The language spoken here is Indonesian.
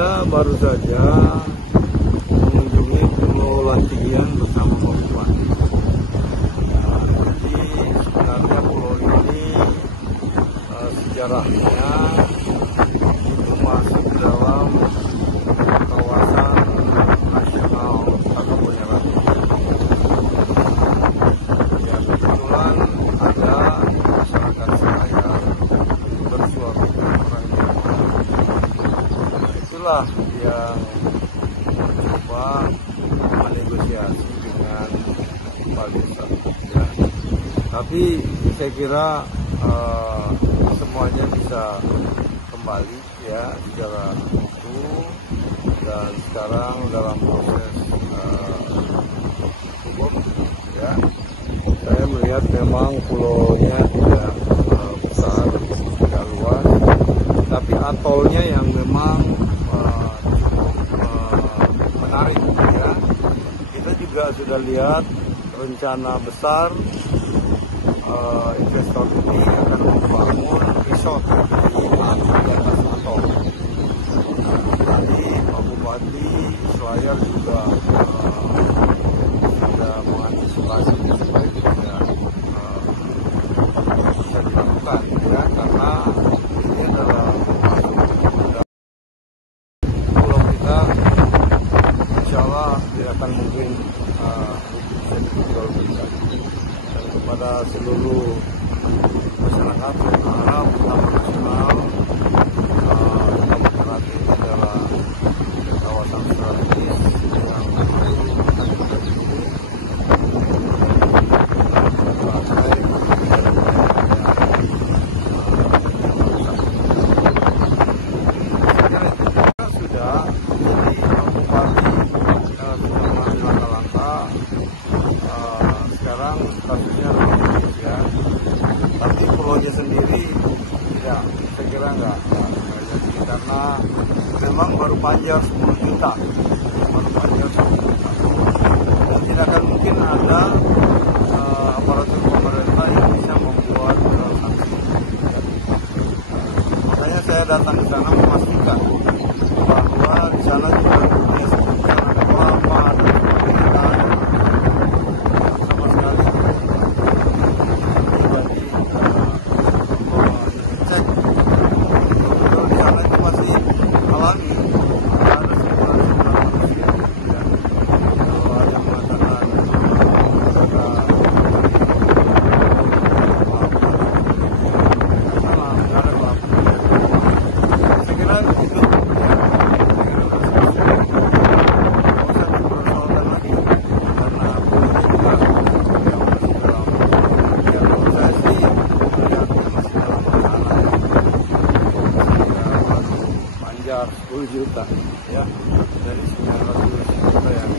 kita baru saja mengunjungi Pulau Lantigian bersama Pak Bupati. Jadi sebenarnya pulau ini sejarahnya itu masuk dalam kawasan nasional Takabonerate. Ya, kebetulan ada masyarakat saya bersuamikan orang Jepang. Itulah yang mencoba menegosiasi dengan Pak Desa. Ya. Tapi saya kira semuanya bisa kembali ya secara utuh, dan sekarang dalam proses hukum ya. Saya melihat memang pulaunya tidak besar, tidak luas, tapi atolnya yang memang menarik ya. Kita juga sudah lihat rencana besar investor ini akan membangun resort di atas atol. Tadi Pak Bupati Selayar juga sudah mengantisipasi supaya tidak bisa dilakukan ya, karena ini adalah pulau kita, insya Allah tidak akan mungkin bisa dijual-belikan. Dan kepada seluruh masyarakat, saya harap Taman Nasional Takabonerate ini adalah kawasan strategis yang sekarang kasusnya ya, tapi pulaunya sendiri tidak, saya kira enggak jadi, karena memang baru panjang 10 juta, dan tidak akan mungkin ada aparatur pemerintah yang bisa membuat sanksi. Makanya saya datang ke sana memastikan bahwa di sana juga punya sebutkan ada kelapa, ada pemerintahan, sama sekali. Jadi cek betul di sana itu masih alami, tidak ada sentuhan manusia. Ya. Kalau ada mengatakan panjar 10 juta ya, dari 900 juta yang